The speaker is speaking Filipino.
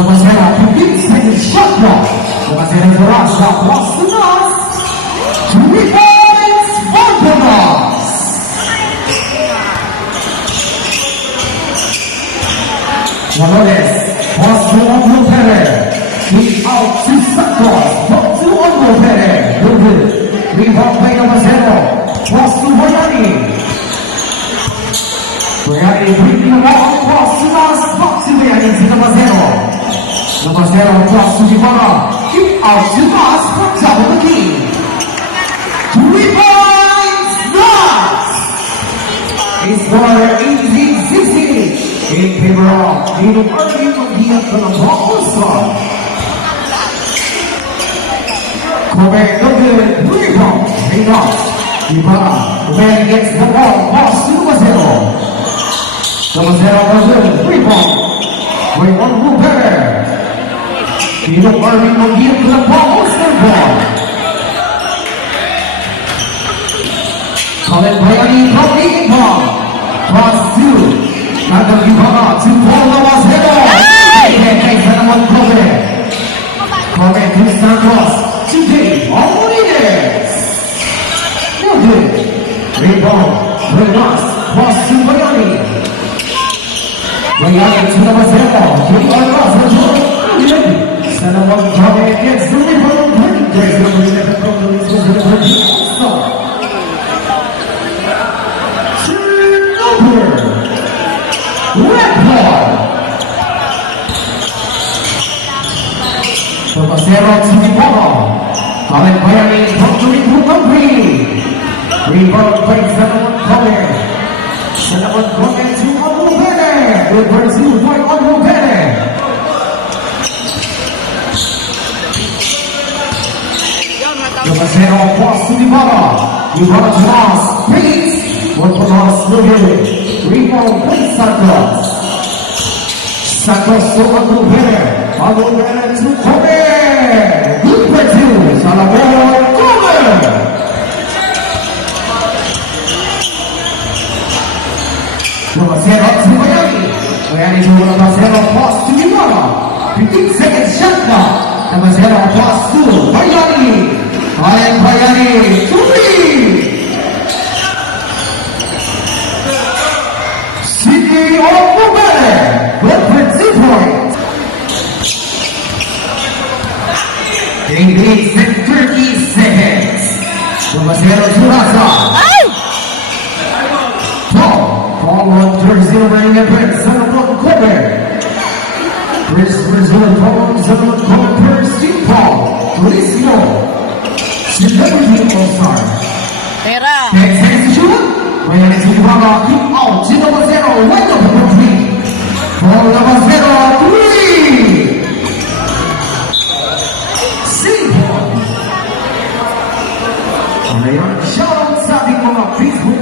Buonasera, Pizza di Sciacqua. Buonasera, Dorascia, Plastinas. Tripolis, Volponas. Valores, Posto Onlopere. Keep out to Sacros, Posto Onlopere. Good. Rebound by number 0. Posto Boyani. Boyani bringing the ball across to us. Posto Boyani to number 0. Number 0 across to Jimara. Keep out to us for double the key. 3 points, not. It's for easy 60. In favor of Nino Irving on the end of the ball. Kobe, no good. Rebound. Hang on. Jimara. Kobe gets the ball. Pass to number 0. Number 0 was good. Rebound. With one move better. Nino Irving on the end of the ball. Colin Bayani from the income. Cross 2. Nandang Gibana to Paul Lavasero. Takes another Kobe. Kobe to Santos. Today, Almorides. No good. Rebound. Renas. Cross to Bayani. Bayani to Lavasero. Jody Arcos. Sanamon Kobe gets the rebound. There's no reason from the All-Star. Red ball. Pasero to the ball. Colin Bayani from the rebound by Sanamon Kobe. Sanamon Kobe to Onlopere. Good pursue by Onlopere. Pasero pass to the ball. Ibarra to us. Please. One for us. Rebound by Santos. Santos to Onlopere. Onlopere to Kobe. Good pursue. Salvador Kobe. Pasero to Bayani. Bayani to Pasero pass to Ibarra. 15 seconds shot clock. Pasero pass to Bayani. Bayani 3. City of Mubere. Good for 2 points. 8 minutes and 30 seconds. Pasero to Rasa. Paul 1-0 running at Brent. Sanamon Kobe. Chris Brazil Paul. Sanamon Kobe per Steve Paul. Turismo. Celebrity All-Star. Pera. Next hands to shoot. Bayani to Jimara. Keep out. To number 0. Wide open for 3. Ball number 0. 3. Save. Shout out sa ating mga Facebook